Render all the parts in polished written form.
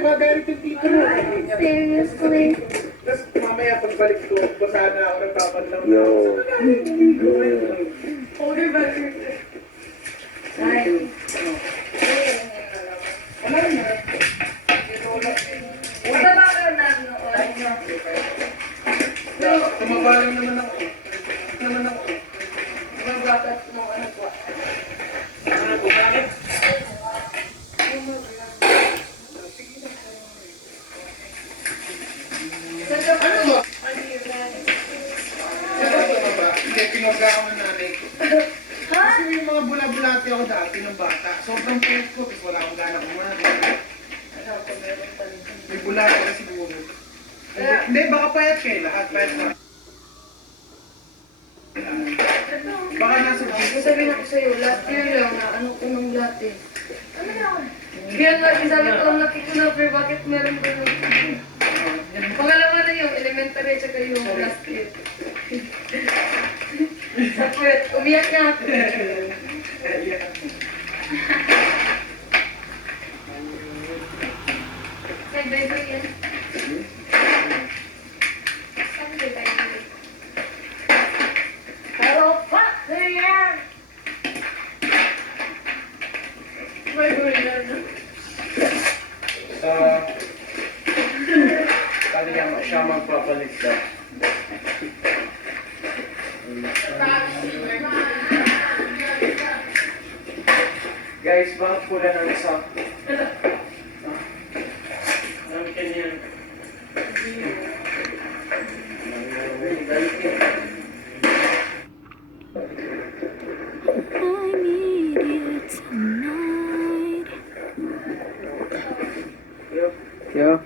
magalit yung tito mo. Seriously? Tapos mamaya pagbalik ko, basa na ako nagpapanlaw na. Yo. Okay ba? Ay. Alam na. Wala ba kayo nanonood? Tumabalang naman ako. Naman ako. Bakit mo ano po? Ano po, bakit? Ano ba? Sagot ko ba? Hindi, pinogga ako ng nanay ko. Kasi yung mga bula-bulati ako dati ng bata. Sobrang payat ko, tapos wala akong gana kumain. May bulati ka siguro. Hindi, baka payat kayo lahat. Payat ka. Baka nasa Sabihin ako sa'yo, last year lang na ano ko nung latte. Kaya nga, sabi ko lang nakikita pero bakit meron ko nung... Pangalawa na yung elementary tsaka yung last year. Sa puwet, umiyak na ako. Say bye-bye yan. Saan bye-bye? Hello, fuck, there you are! Bye-bye yan. Siya magpapalit daw. Guys, bakit pula ng isa? Namin kanyan. I need you tonight. Yo.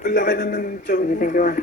Ang laki na ng tiyaw mo. Thank you, man.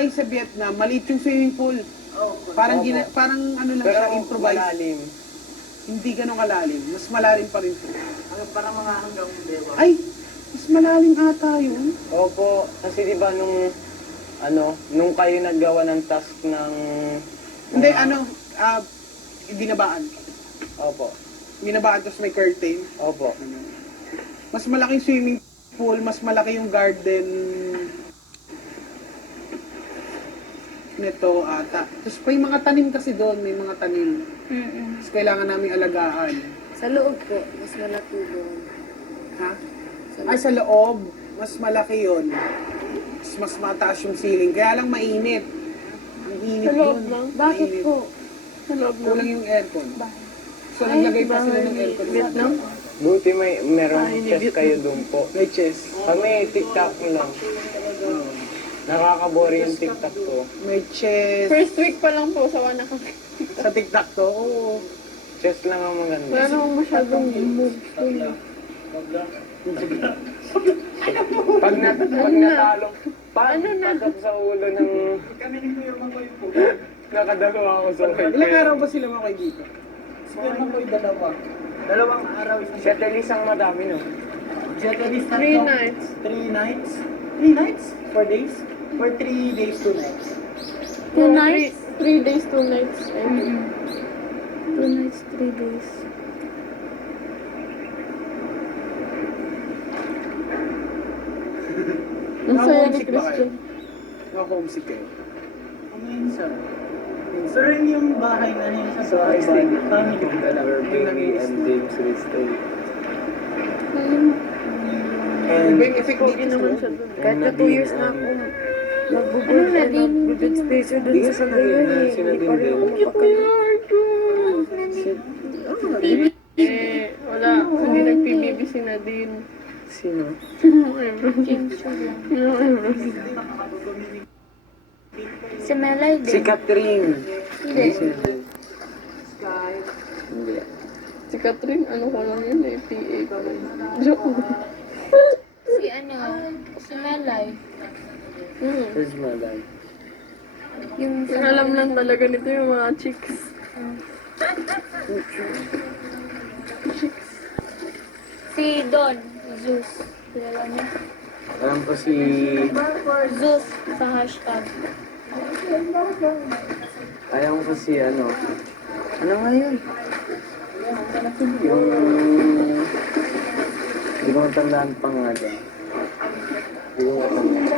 bahay sa Vietnam, maliit yung swimming pool. Parang, parang ano lang siya, improvise. malalim. Hindi ganun kalalim. Mas malalim pa rin po. Parang mga hanggang dewa. Ay! Mas malalim ata yun. Opo, kasi di ba nung kayo naggawa ng task ng... Hindi, ano, binabaan. Opo, Binabaan, tapos may curtain. opo. Mas malaking swimming pool, mas malaki yung garden nito ata. Tapos may mga tanim kasi doon, may mga tanim. Tapos kailangan namin alagaan. Sa loob po, mas malaki doon. Ha? Ay, sa loob, mas malaki yun. Mas mataas yung ceiling. Kaya lang mainit. Ang init Sa loob yun. lang? Bakit Mainit. po? Sa loob lang? Kulang yung aircon. So, naglagay pa sila ng aircon. Vietnam? Buti meron chest kayo doon po. May chest. Kami, TikTok lang. Nakakabori yung TikTok ko. May chest. First week pa lang po, sawa na kami. Sa TikTok to, oo. Chest lang ang maganda. Wala namang masyadong moves doon. Pag natalo, paano natak sa ulo ng... Kami ni Kuya Makoy po. Nakadalawa ako sa Ilang araw ba sila Makoy dito? Si Kuya Makoy dalawa. Dalawang araw. Siya ang madami, no? Japanese 3 nights. 3 nights. 3 nights? 4 days? Or 3 days, 2 nights? 2 nights? 3 days, 2 nights. 2 nights, 3 days. Ang saya ni Homesick ba kayo? Christian. Homesick kayo. Minsan. Pero yung bahay na yun sa So, I stay with family. Denver, baby, and James will stay. Iba yung effect Pogi dito naman sa siya doon. Kahit na 2 years na ako, nagbubud Ano na, di- nagbubud spacer doon sa Sagayan eh. Hindi pa rin ako mapagkakita. Wala. Hindi nag-PBB si Nadine. Sino? Si Melay Si din. Catherine. Hindi. Hindi. Si Catherine, ano ko lang yun eh, PA ka lang. Joke. Si ano, si Melay. Where's my life? Yung Yung alam lang talaga nito yung mga chicks. si Don, Zeus. Kilala niyo? Alam ko si... Zeus sa hashtag. Alam ko si ano... Ano nga yun? Yung... Hindi ko matandaan pa nga dyan. Hindi ko matandaan.